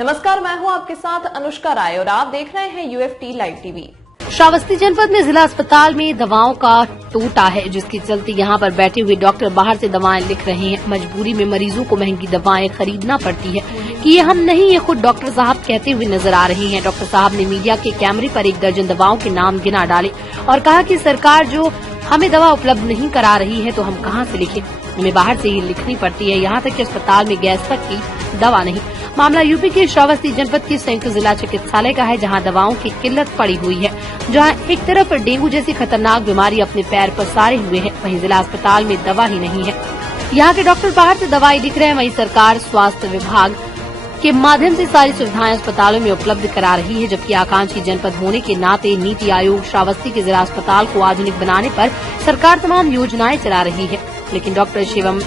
नमस्कार, मैं हूं आपके साथ अनुष्का राय और आप देख रहे हैं UFT लाइव टीवी। श्रावस्ती जनपद में जिला अस्पताल में दवाओं का टूटा है, जिसके चलते यहां पर बैठे हुए डॉक्टर बाहर से दवाएं लिख रहे हैं। मजबूरी में मरीजों को महंगी दवाएं खरीदना पड़ती है कि ये हम नहीं, ये खुद डॉक्टर साहब कहते हुए नजर आ रहे हैं। डॉक्टर साहब ने मीडिया के कैमरे पर 1 दर्जन दवाओं के नाम गिना डाले और कहा कि सरकार जो हमें दवा उपलब्ध नहीं करा रही है तो हम कहां से लिखें, हमें बाहर से ही लिखनी पड़ती है। यहाँ तक कि अस्पताल में गैस तक की दवा नहीं। मामला यूपी के श्रावस्ती जनपद के संयुक्त जिला चिकित्सालय का है, जहां दवाओं की किल्लत पड़ी हुई है। जहां एक तरफ डेंगू जैसी खतरनाक बीमारी अपने पैर पसारे हुए है, वहीं जिला अस्पताल में दवा ही नहीं है। यहाँ के डॉक्टर बाहर से दवाई लिख रहे हैं, वहीं सरकार स्वास्थ्य विभाग के माध्यम से सारी सुविधाएं अस्पतालों में उपलब्ध करा रही है। जबकि आकांक्षी जनपद होने के नाते नीति आयोग श्रावस्ती के जिला अस्पताल को आधुनिक बनाने पर सरकार तमाम योजनाएं चला रही है, लेकिन डॉक्टर शिवम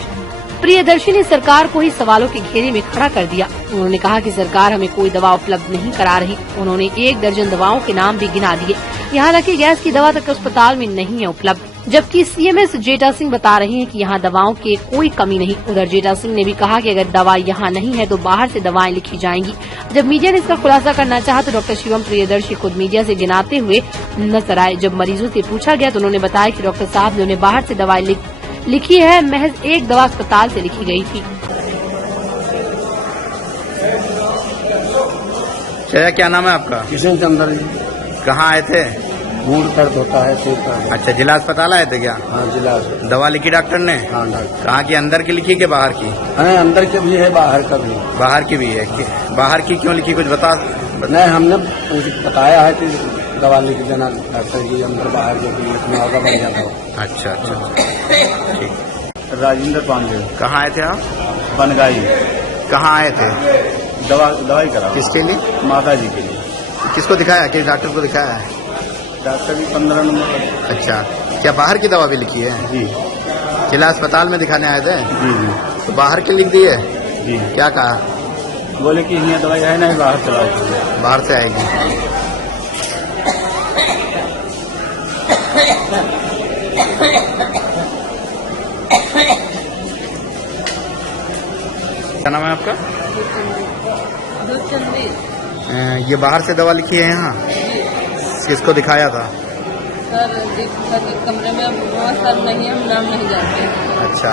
प्रियदर्शी ने सरकार को ही सवालों के घेरे में खड़ा कर दिया। उन्होंने कहा कि सरकार हमें कोई दवा उपलब्ध नहीं करा रही। उन्होंने 1 दर्जन दवाओं के नाम भी गिना दिए। यहाँ तक कि गैस की दवा तक अस्पताल में नहीं है उपलब्ध। जबकि CMS जेठा सिंह बता रहे हैं कि यहाँ दवाओं की कोई कमी नहीं। उधर जेठा सिंह ने भी कहा कि अगर दवा यहाँ नहीं है तो बाहर से दवाएं लिखी जाएंगी। जब मीडिया ने इसका खुलासा करना चाहा तो डॉक्टर शिवम प्रियदर्शी खुद मीडिया से गिनाते हुए नजर आए। जब मरीजों से पूछा गया तो उन्होंने बताया कि डॉक्टर साहब ने उन्हें बाहर से दवाई लिखी है, महज 1 दवा अस्पताल से लिखी गई थी। चाचा, क्या नाम है आपका? किशन चंद्र जी। कहाँ आए थे? मूड दर्द होता है, सिर का। अच्छा, जिला अस्पताल आए थे क्या? हाँ, जिला अस्पताल। दवा लिखी डॉक्टर ने? हाँ डॉक्टर। कहाँ की, अंदर की लिखी के बाहर की? हाँ, अंदर की भी है, बाहर का भी। बाहर की भी है। बाहर की क्यों लिखी, कुछ बता? नहीं, हमने बताया है कि दवा लिख देना डॉक्टर जी, अंदर बाहर जो भी मुआवजा बन जाता है। अच्छा अच्छा, ठीक। राजेंद्र पांडे। कहाँ आए थे आप? बनगाई। कहाँ आए थे? दवाई करा। किसके लिए? माता जी के लिए। किसको दिखाया, किस डॉक्टर को दिखाया है? डॉक्टर जी 15 नंबर। अच्छा, क्या बाहर की दवा भी लिखी है? जी। जिला अस्पताल में दिखाने आए थे? जी जी तो बाहर की लिख दी है? जी। क्या कहा? बोले कि यहाँ दवाई है नहीं, बाहर चलाओ। बाहर से आएगी। क्या नाम है आपका? ये बाहर से दवा लिखी है यहाँ? किसको दिखाया था? सर कमरे में बहुत सर नहीं है, हम नाम नहीं जानते। अच्छा,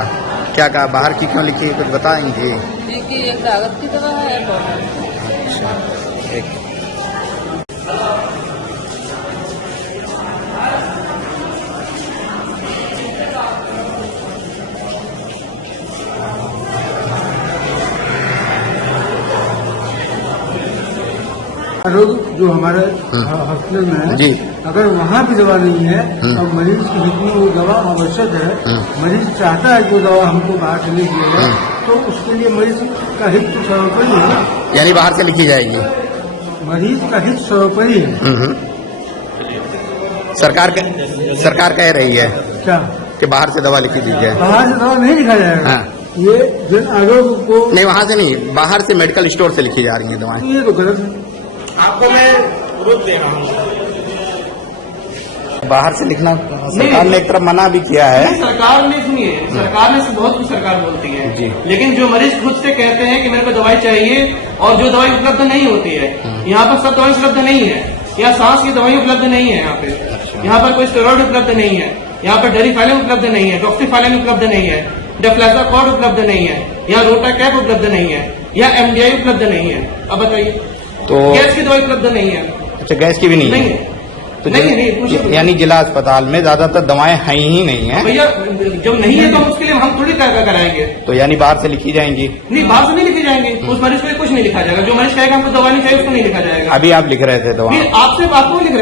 क्या कहा, बाहर की क्यों लिखी है, कुछ बताएंगे? देखिए, एक कागज की दवा है। अच्छा, एक रोग जो हमारे हॉस्पिटल में है, जी, अगर वहाँ भी दवा नहीं है और मरीज की हित में वो दवा आवश्यक है, मरीज चाहता है जो दवा हमको बाहर से लिख दिया जाए, तो उसके लिए मरीज का हित तो सर्वोपरि है ना। यानी बाहर से लिखी जाएगी? मरीज का हित सर्वोपरि है। सरकार कह रही है क्या कि बाहर से दवा लिखी दी जाए? बाहर से दवा नहीं लिखा जाएगा। हाँ। ये जन आरोग्य को नहीं, वहाँ से नहीं, बाहर से मेडिकल स्टोर से लिखी जा रही है दवाएं। ये तो गलत है। आपको मैं रोक दे रहा हूँ। बाहर से लिखना सरकार ने एक तरफ मना भी किया है। सरकार ने, सुनिए, सरकार ने बहुत कुछ सरकार बोलती है जी, लेकिन जो मरीज खुद से कहते हैं कि मेरे को दवाई चाहिए और जो दवाई उपलब्ध नहीं होती है, यहाँ पर सब दवाई उपलब्ध नहीं है। यहाँ सांस की दवाई उपलब्ध नहीं है, यहाँ पर कोई स्टेरॉइड उपलब्ध नहीं है, यहाँ पर डेरिफाइलिन उपलब्ध नहीं है, डॉक्सीफाइलिन उपलब्ध नहीं है, डेफ्लाज़ाकॉर्ड उपलब्ध नहीं है, यहाँ रोटाकैप उपलब्ध नहीं है, यहाँ MDI उपलब्ध नहीं है। अब बताइए, तो गैस की दवाई उपलब्ध नहीं है। अच्छा, गैस की भी नहीं नहीं है? है। तो नहीं, यानी जिला अस्पताल में ज्यादातर दवाएं हैं ही नहीं है। भैया, जब नहीं है तो हम उसके लिए हम थोड़ी क्या कराएंगे? तो यानी बाहर से लिखी जाएंगी? नहीं, बाहर से नहीं लिखी जाएंगे। उस मरीज को कुछ नहीं लिखा जाएगा। जो मरीज कहेगा हमको दवा नहीं चाहिए उसको नहीं लिखा जाएगा। अभी आप लिख रहे थे दवा? आपसे आपको लिख